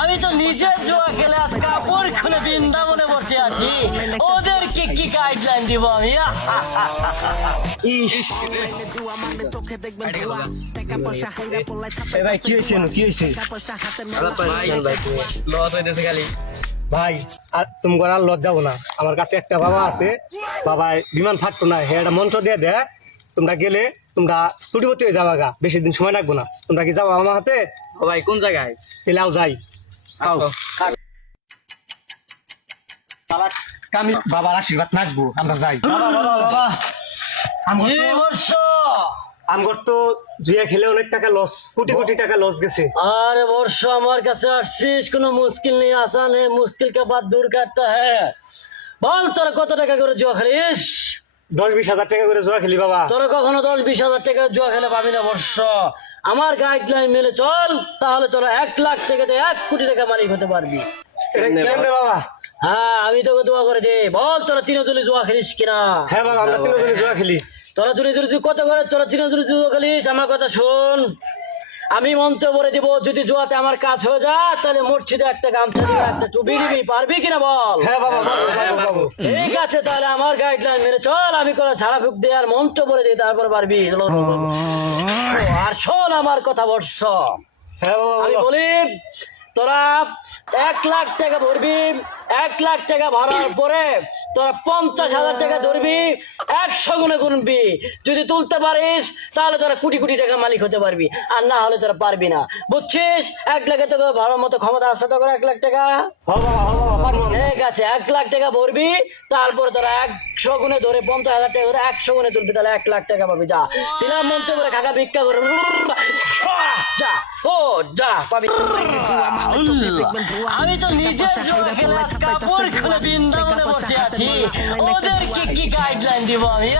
আমি তো নিজে জুয়া খেলে আজ কাপড় খুলে বৃন্দাবনে বসে আছি, ওদেরকে কি গাইডলাইন দিব আমি? ভাই কি হয়েছে কি হয়েছে ভাই? আর তুমি আর লজ যাবো না, আমার কাছে একটা বাবা আছে, বাবা বিমান ফাটতো না, হে একটা মন্ত্র দিয়ে দেয়, তোমরা গেলে তোমরা তুটিপতি হয়ে যাবা গা, বেশি দিন সময় লাগবো না। তোমরা কি যাবো আমার হাতে? ও ভাই কোন জায়গায়? এলাও যাই খাও। আমি বাবার আশীর্বাদ নাচবো, আমরা যাই। বাবা বাবা বাবা আমার তো জুয়া খেলে অনেক টাকা লস, কোটি কোটি টাকা লস গেছে। আরে বর্ষ আমার কাছে আসছিস, কোনো মুশকিল নেই, আসান है, मुश्किल के बाद दूर करता है। বল তোরা কত টাকা করে জুয়া খেলিস? 10-20 হাজার টাকা করে জুয়া খেলি বাবা। তোরা কখনো 10-20 হাজার টাকা জুয়া খেলে পাবি না বর্ষ। আমার গাইডলাইন মেনে চল, তাহলে তোরা 1 লাখ থেকে 1 কোটি টাকা মালিক হতে পারবি। এটা কেমনে বাবা? হ্যাঁ আমি তোকে দোয়া করে দে। বল তোরা তিনজনে জুয়া খেলিস কিনা? হ্যাঁ বাবা, আমরা তিনজনে জুয়া খেলি। তোরা কত করে তোরা তিনজনে জুয়া খেলিস? আমার কথা শোন, আমি মন্ত্র বলে দিব, যদি জুয়াতে আমার কাজ হয়ে যায় তাহলে মসজিদে একটা গামছা দিবি, একটা টুপি দিবি, পারবি কিনা বল? হ্যাঁ বাবা, বাবু। ঠিক আছে, তাহলে আমার গাইডলাইন মেনে চল, আমি করে ছাড়া ফুক দিয়ে আর মন্ত্র বলে দিই, তারপর পারবি। আর শোন আমার কথা বর্ষ, হ্যাঁ আমি বাবা। বলি তোরা 1 লাখ টাকা ভরবি, 1 লাখ টাকা ভরার পরে তোরা 50,000 টাকা ধরবি, 100 গুণে গুনবি। যদি তুলতে পারিস তাহলে তোরা কোটি কোটি টাকা মালিক হতে পারবি, আর না হলে তোরা পারবি না, বুঝছিস? 1 লাখে তোকে ভালো মতো ক্ষমতা আছে তোকে 1 লাখ টাকা? ঠিক আছে, 1 লাখ টাকা ভরবি, তারপরে তোরা 100 গুণে ধরে 50,000 টাকা ধরে 100 গুণে তুলবি, তাহলে 1 লাখ টাকা পাবি। যা তিনার মন্ত্র করে খাকা ভিক্ষা করে যা, ও যা পাবি। আমি তো নিজে জুয়া খেলে আজ কাপড় খুলে বৃন্দাবনে বসে আছি, ওদেরকে কি গাইডলাইন দিব আমি?